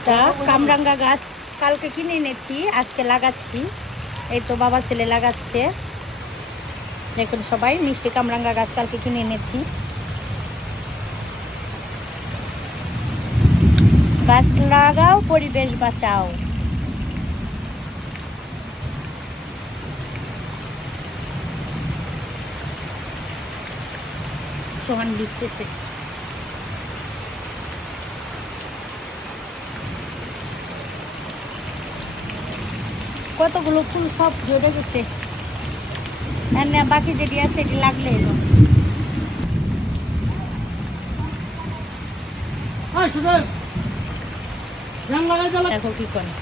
একটা কামরাঙ্গা গাছ কালকে কিনে এনেছি, আজকে লাগাচ্ছি। এই তো বাবা ছেলে লাগাচ্ছে, দেখুন সবাই। মিষ্টি কামরাঙ্গা গাছ কালকে কিনে এনেছি। গাছ লাগাও, পরিবেশ বাঁচাও। সোহান লিখতেছে। কতগুলো ফুল সব ঝরে গেছে, বাকি যেটি আছে সেটি লাগলে এলো। দেখো কি করে।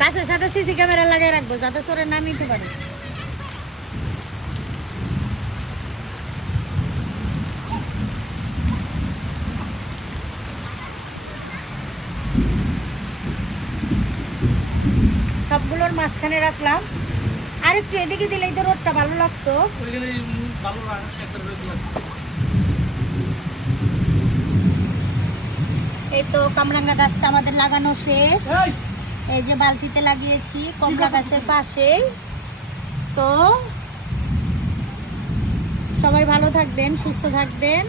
গাছের সাথে সিসি ক্যামেরা লাগিয়ে রাখবো যাতে চোরে না নিতে পারে। সবগুলোর মাঝখানে রাখলাম, আর একটু এদিকে দিলেই তো রোদটা ভালো লাগতো। এই তো কামরাঙ্গা গাছটা আমাদের লাগানো শেষ। এই যে বালতিতে লাগিয়েছি কমলা গাছের পাশে। তো সবাই ভালো থাকবেন, সুস্থ থাকবেন।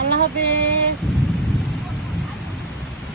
আল্লাহ হাফেজ।